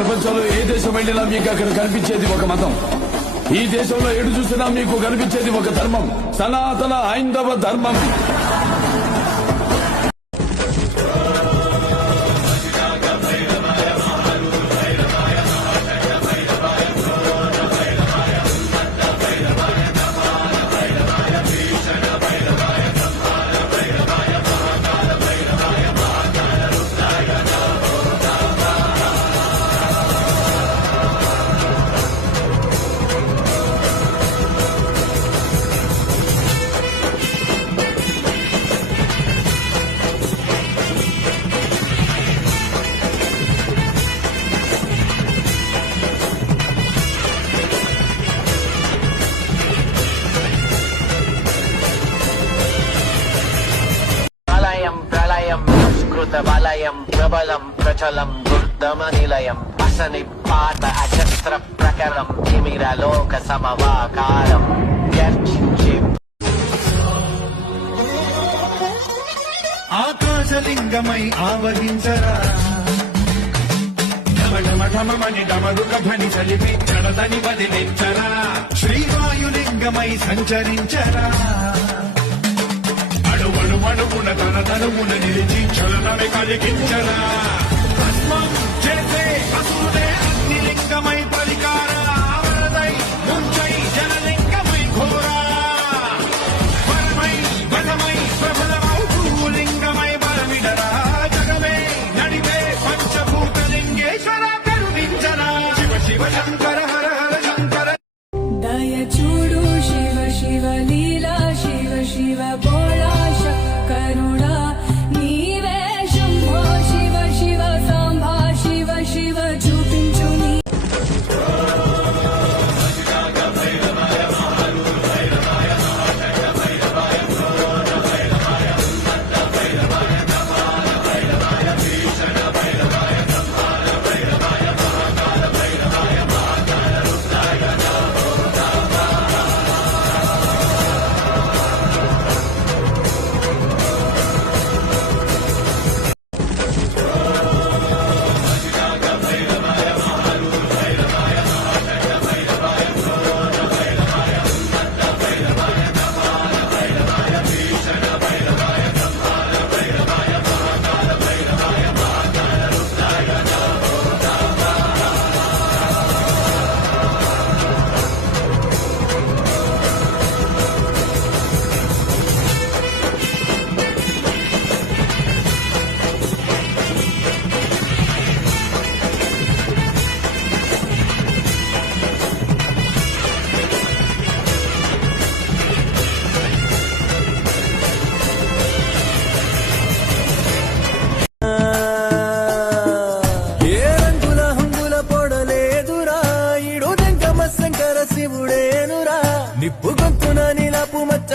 ప్రపంచంలో ఏ దేశం వెళ్ళినా మీకు అక్కడ కనిపించేది ఒక మతం. ఈ దేశంలో ఎటు చూసినా మీకు కనిపించేది ఒక ధర్మం, సనాతన హైందవ ధర్మం. వలయం ప్రబలం ప్రచలం దుర్దమ నిలయం అసని పాత అజస్త్ర ప్రకరం తిమిరలోక సమవాకారం గర్జించే ఆకాశలింగమై ఆవహించరా ఢమఢమఢమని డమరుక ధ్వని చలిపి కడదని వదిలించరా శ్రీవాయులింగమై సంచరించరా అడుగున తన తనువున నిలిచి చలనమే కలిగించరా భస్మం చేసే అసురుడే అగ్నిలింగమై పరికారా వరదై ముంచై జలలింగమై ఘోరా వరమై వనమై ప్రబలమౌ భూలింగమై బలమిడరా జగమే నడిపే పంచభూతలింగేశ్వర కరుణించరా శివ శివ శంకర హర హర శంకర దయ చూడు శివ శివ లీలా శివ శివ బోళా కరుణా నీవే శంభో శివ శివ సాంబా శివ శివ చూపించు నీ నిప్పు గొంతున నిలపు మచ్చ